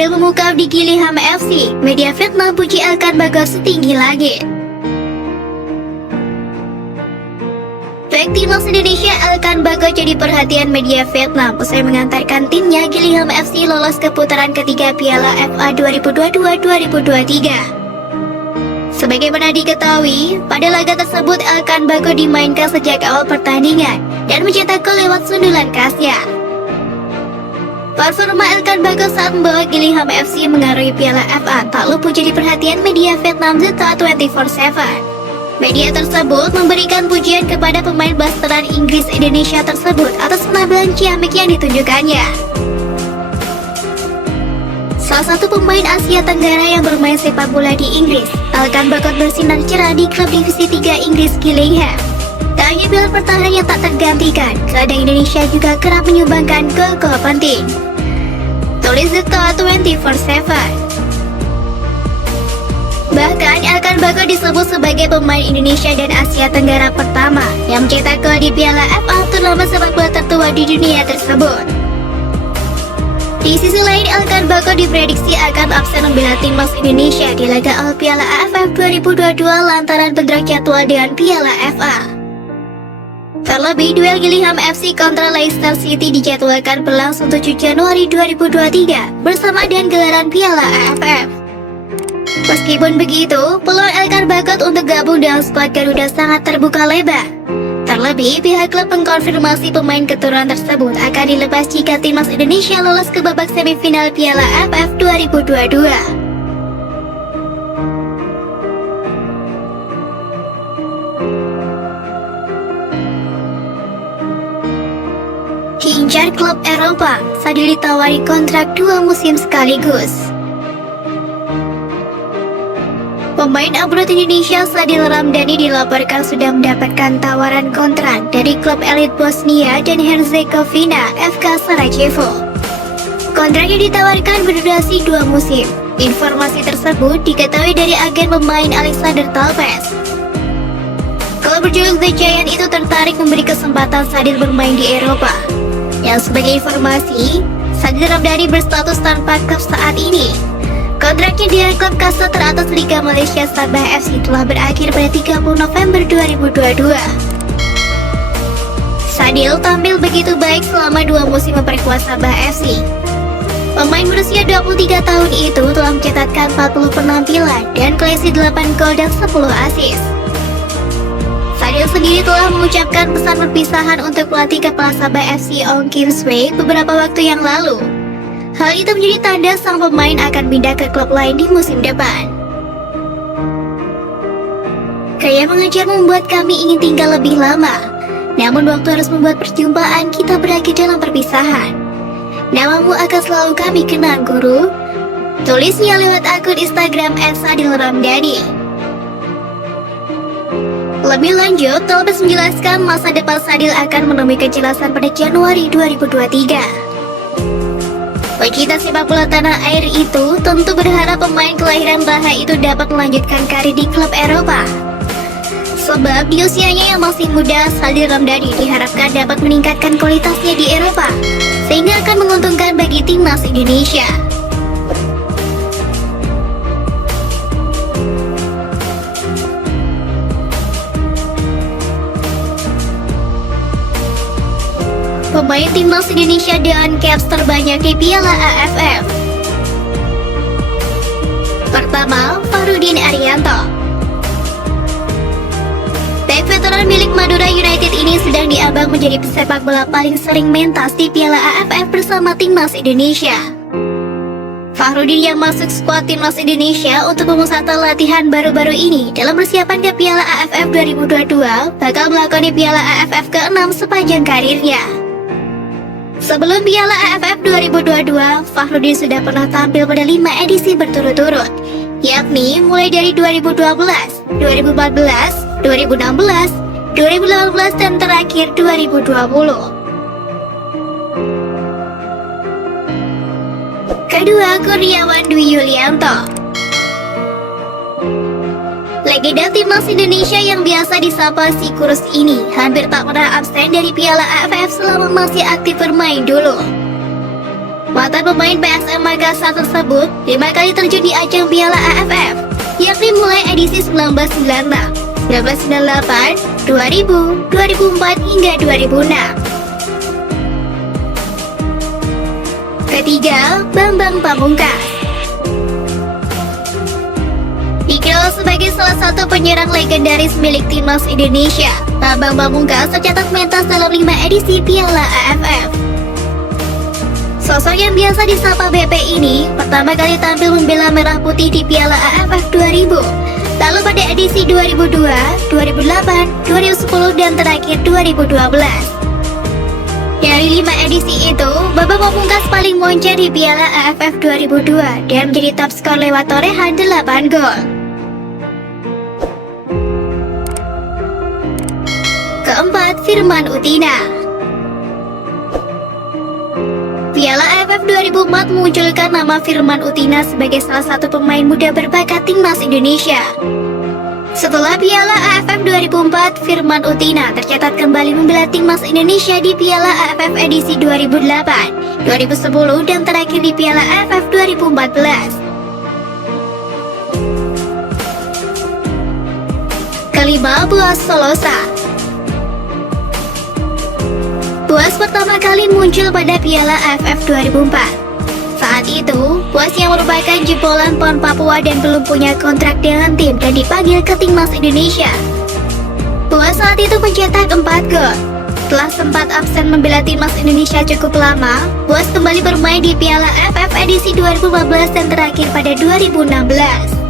Sambil memukau di Gillingham FC, media Vietnam puji Elkan Bagot setinggi langit. Back timnas Indonesia Elkan Bagot jadi perhatian media Vietnam usai mengantarkan timnya Gillingham FC lolos ke putaran ketiga Piala FA 2022-2023. Sebagaimana diketahui, pada laga tersebut Elkan Bagot dimainkan sejak awal pertandingan dan mencetak gol lewat sundulan khasnya. Performa Elkan Bagot saat membawa Gillingham FC mengaruhi Piala FA tak luput jadi perhatian media Vietnam Zeta 24/7. Media tersebut memberikan pujian kepada pemain blasteran Inggris Indonesia tersebut atas penampilan ciamik yang ditunjukkannya. Salah satu pemain Asia Tenggara yang bermain sepak bola di Inggris, Elkan Bagot bersinar cerah di klub divisi 3 Inggris Gillingham. Tak hanya pilar pertahanan yang tak tergantikan, gelandang Indonesia juga kerap menyumbangkan gol-gol penting. Tulis Zeta 24/7. Bahkan Elkan Bagot disebut sebagai pemain Indonesia dan Asia Tenggara pertama yang mencetak gol di Piala FA, turnamen sepak bola tertua di dunia tersebut. Di sisi lain, Elkan Bagot diprediksi akan absen membela timnas Indonesia di laga awal Piala AFF 2022 lantaran bentrok jadwal dengan Piala FA. Terlebih, duel Gillingham FC kontra Leicester City dijadwalkan berlangsung 7 Januari 2023 bersama dengan gelaran Piala AFF. Meskipun begitu, peluang Elkan Bagot untuk gabung dalam skuad Garuda sangat terbuka lebar. Terlebih, pihak klub mengkonfirmasi pemain keturunan tersebut akan dilepas jika timnas Indonesia lolos ke babak semifinal Piala AFF 2022. Diincar klub Eropa, Sadil ditawari kontrak 2 musim sekaligus. Pemain abroad Indonesia Sadil Ramdhani dilaporkan sudah mendapatkan tawaran kontrak dari klub elit Bosnia dan Herzegovina FK Sarajevo. Kontrak yang ditawarkan berdurasi 2 musim. Informasi tersebut diketahui dari agen pemain Alexander Talpes. Klub berjuluk The Giant itu tertarik memberi kesempatan Sadil bermain di Eropa. Yang sebagai informasi, Sadil Ramdhani berstatus tanpa klub saat ini. Kontraknya dengan klub kasta teratas Liga Malaysia Sabah FC telah berakhir pada 30 November 2022. Sadil tampil begitu baik selama 2 musim memperkuat Sabah FC. Pemain berusia 23 tahun itu telah mencatatkan 40 penampilan dan koleksi 8 gol dan 10 assist. Sadil sendiri telah mengucapkan pesan perpisahan untuk pelatih kepala Sabah FC Ong Kim Swee beberapa waktu yang lalu. Hal itu menjadi tanda sang pemain akan pindah ke klub lain di musim depan. Gaya mengejar membuat kami ingin tinggal lebih lama. Namun waktu harus membuat perjumpaan kita berakhir dalam perpisahan. Namamu akan selalu kami kenang, guru. Tulisnya lewat akun Instagram @sadilramdhani. Lebih lanjut, Talpes menjelaskan masa depan Sadil akan menemui kejelasan pada Januari 2023. Pecinta sepak bola tanah air itu tentu berharap pemain kelahiran Raha itu dapat melanjutkan karir di klub Eropa. Sebab di usianya yang masih muda, Sadil Ramdhani diharapkan dapat meningkatkan kualitasnya di Eropa, sehingga akan menguntungkan bagi timnas Indonesia. Pemain timnas Indonesia dengan caps terbanyak di Piala AFF. Pertama, Fahrudin Arianto. Bek veteran milik Madura United ini sedang diambang menjadi pesepak bola paling sering mentas di Piala AFF bersama timnas Indonesia. Fahrudin yang masuk skuad timnas Indonesia untuk memusatkan latihan baru-baru ini dalam persiapan ke Piala AFF 2022 bakal melakoni Piala AFF ke-6 sepanjang karirnya. Sebelum Piala AFF 2022, Fahrudin sudah pernah tampil pada 5 edisi berturut-turut, yakni mulai dari 2012, 2014, 2016, 2018, dan terakhir 2020. Kedua, Kurniawan Dwi Yulianto. Legenda timnas Indonesia yang biasa disapa si kurus ini hampir tak pernah absen dari Piala AFF selama masih aktif bermain dulu. Mantan pemain PSM Makassar tersebut 5 kali terjun di ajang Piala AFF, yakni mulai edisi 1996, 1998, 2000, 2004 hingga 2006. Ketiga, Bambang Pamungkas. Dikenal sebagai salah satu penyerang legendaris milik timnas Indonesia, Bambang Pamungkas tercatat mentas dalam 5 edisi Piala AFF. Sosok yang biasa disapa BP ini pertama kali tampil membela Merah Putih di Piala AFF 2000, lalu pada edisi 2002, 2008, 2010 dan terakhir 2012. Dari 5 edisi itu, Bambang Pamungkas paling moncer di Piala AFF 2002 dan menjadi top skor lewat torehan 8 gol. Keempat, Firman Utina. Piala AFF 2004 memunculkan nama Firman Utina sebagai salah satu pemain muda berbakat timnas Indonesia. Setelah Piala AFF 2004, Firman Utina tercatat kembali membela timnas Indonesia di Piala AFF edisi 2008, 2010 dan terakhir di Piala AFF 2014. Kelima, Buas Solosa. Buas pertama kali muncul pada Piala AFF 2004. Saat itu, Buas yang merupakan jebolan PON Papua dan belum punya kontrak dengan tim dan dipanggil ke timnas Indonesia. Buas saat itu mencetak 4 gol. Setelah sempat absen membela timnas Indonesia cukup lama, Buas kembali bermain di Piala AFF edisi 2015 dan terakhir pada 2016.